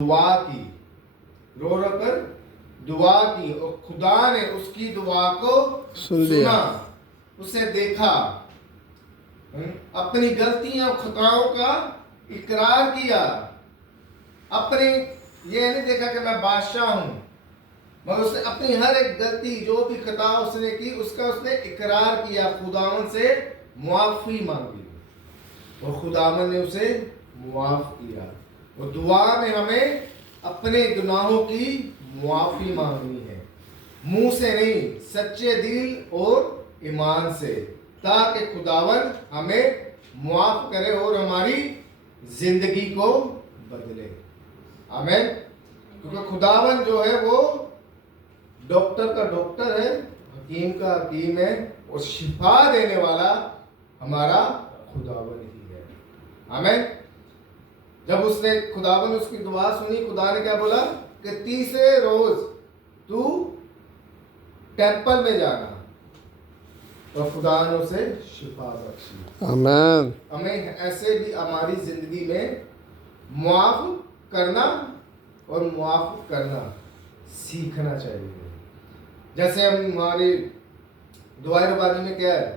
दुआ की, रो रो कर दुआ की, और खुदा ने उसकी दुआ को सुना, उसे देखा, अपनी गलतियों खताओं का इकरार किया। अपनी ये नहीं देखा कि मैं बादशाह हूं, मगर उसने अपनी हर एक गलती जो भी खता उसने की उसका उसने इकरार किया, खुदावन से मुआफी मांगी और खुदावन ने उसे मुआफ किया। और दुआ में हमें अपने गुनाहों की मुआफी मांगनी है, मुंह से नहीं, सच्चे दिल और ईमान से, ताकि खुदावन हमें मुआफ करे और हमारी जिंदगी को बदले। आमीन। क्योंकि खुदावन जो है वो डॉक्टर का डॉक्टर है, हकीम का हकीम है, और शिफा देने वाला हमारा खुदावन ही है। आमीन। जब उसने खुदावन उसकी दुआ सुनी, खुदा ने क्या बोला कि तीसरे रोज तू टेंपल में जाना, तो खुदा ने उसे शिफा बख्शी। आमीन। हमें ऐसे भी हमारी जिंदगी में मुआफ करना और मुआफ करना सीखना चाहिए। जैसे हम हमारी दुआ रबानी में क्या है,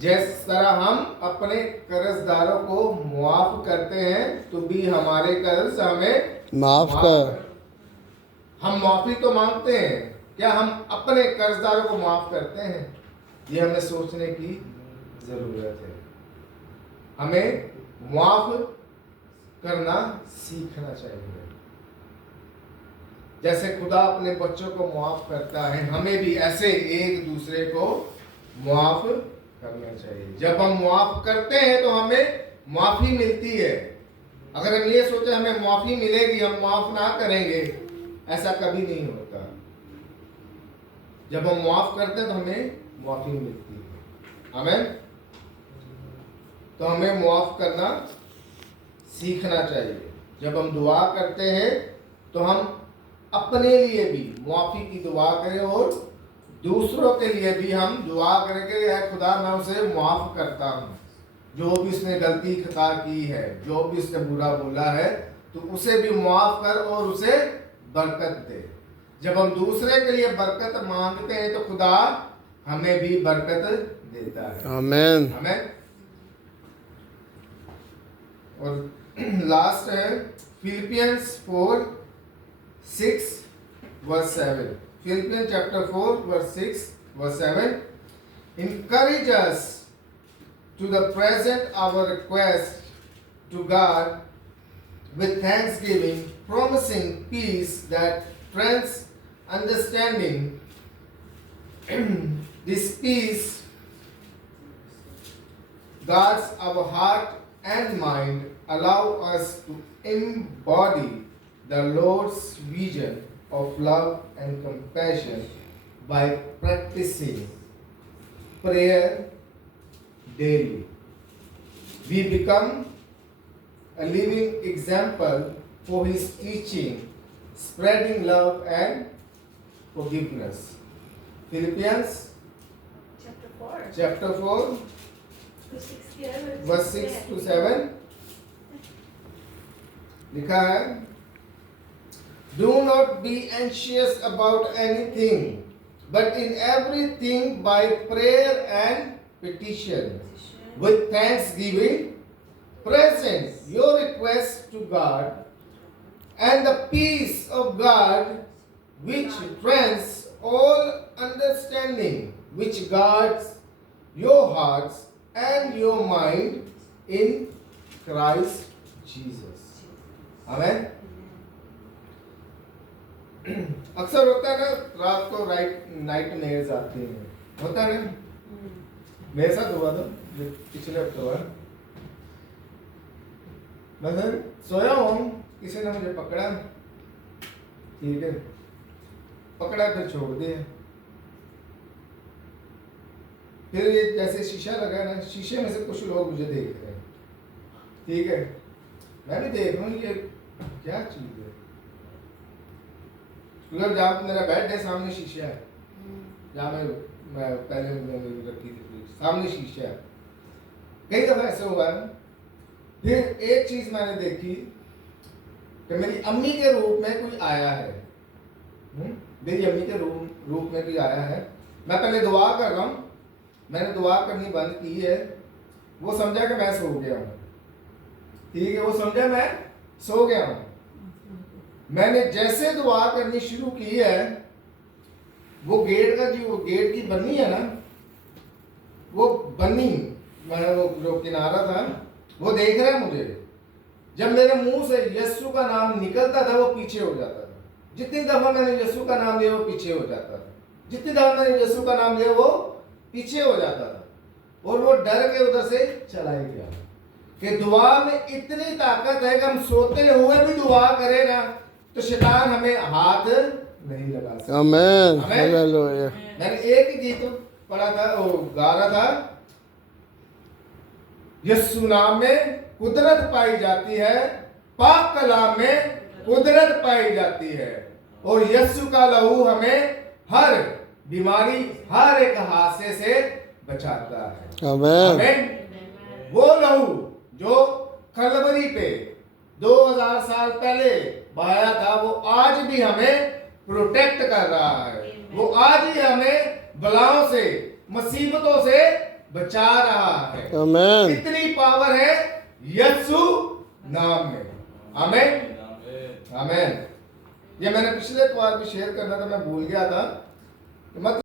जिस तरह हम अपने कर्जदारों को मुआफ करते हैं तो भी हमारे कर्ज हमें माफ कर। हम माफी तो मांगते हैं, क्या हम अपने कर्जदारों को माफ करते हैं? ये हमें सोचने की जरूरत है। हमें माफ करना सीखना चाहिए। जैसे खुदा अपने बच्चों को माफ करता है, हमें भी ऐसे एक दूसरे को माफ करना चाहिए। जब हम माफ करते हैं तो हमें माफी मिलती है। अगर हम ये सोचे हमें माफी मिलेगी, हम माफ ना करेंगे, ऐसा कभी नहीं होता। जब हम माफ करते हैं तो हमें माफी मिलती है। आमीन। तो हमें माफ करना सीखना चाहिए। जब हम दुआ करते हैं तो हम अपने लिए भी माफी की दुआ करें और दूसरों के लिए भी हम दुआ करें कि है खुदा मैं उसे माफ करता हूँ, जो भी उसने गलती खता की है, जो भी उसने बुरा बोला है, तो उसे भी माफ कर और उसे बरकत दे। जब हम दूसरे के लिए बरकत मांगते हैं तो खुदा हमें भी बरकत देता है। आमीन। आमीन। और लास्ट है Philippians 4:6-7। Philippians chapter 4 verse 6 verse 7. Encourage us to the present our request to God with thanksgiving, promising peace that trans understanding. This peace guards our heart and mind, allow us to embody the Lord's vision of love and compassion by practicing prayer daily. We become a living example for His teaching, spreading love and forgiveness. Philippians chapter 4 verse 6-7 लिखा है, Do not be anxious about anything, but in everything by prayer and petition, with thanksgiving, present your requests to God, and the peace of God, which transcends all understanding, which guards your hearts and your mind in Christ Jesus. Amen. अक्सर होता है ना, रात को night Myers आते हैं, होता है ना, मेरे साथ हुआ था पिछले हफ्ते हुआ। मैं सर सोया हूँ, किसी ने मुझे पकड़ा, ठीक है, पकड़ा फिर छोड़ दिया। फिर ये जैसे शीशा लगा ना, शीशे में से कुछ लोग मुझे देख रहे हैं, ठीक है, मैं भी देख रहा हूँ ये क्या चीज है। मतलब जहाँ मेरा बेड है सामने शीशा है, जहाँ मैं पहले रखी थी सामने शीशा है। कई दफा ऐसे हुआ है। फिर एक चीज मैंने देखी कि मेरी अम्मी के रूप में कोई आया है। मेरी अम्मी के रूप में कोई आया है। मैं पहले दुआ कर रहा हूँ, मैंने दुआ करनी बंद की है। वो समझा कि मैं सो गया हूँ, ठीक है, वो समझा मैं सो गया हूँ। मैंने जैसे दुआ करनी शुरू की है, वो गेट का जो गेट की बन्नी है ना, वो बन्नी वो जो किनारा था वो देख रहा है मुझे। जब मेरे मुंह से यीशु का नाम निकलता था वो पीछे हो जाता था। जितनी दफा मैंने यीशु का नाम लिया वो पीछे हो जाता था। जितनी दफा मैंने यीशु का नाम लिया वो पीछे हो जाता था। और वो डर के उधर से चला ही गया। कि दुआ में इतनी ताकत है कि हम सोते हुए भी दुआ करें ना तो शैतान हमें हाथ नहीं लगा सकता। आमीन, हालेलुया। मैंने एक ही गीत पढ़ा था, वो गा रहा था, यीशु नाम में कुदरत पाई जाती है, पाक कलाम में कुदरत पाई जाती है, और यीशु का लहू हमें हर बीमारी, हर एक हादसे से बचाता है। आमीन। आमीन। वो लहू जो कलवरी पे 2000 साल पहले बहाया था, वो आज भी हमें प्रोटेक्ट कर रहा है। वो आज ही हमें बलाओं से, मुसीबतों से बचा रहा है। आमीन। इतनी पावर है यीशु नाम में। आमीन, आमीन। ये मैंने पिछले बार भी शेयर करना था, मैं भूल गया था। मतलब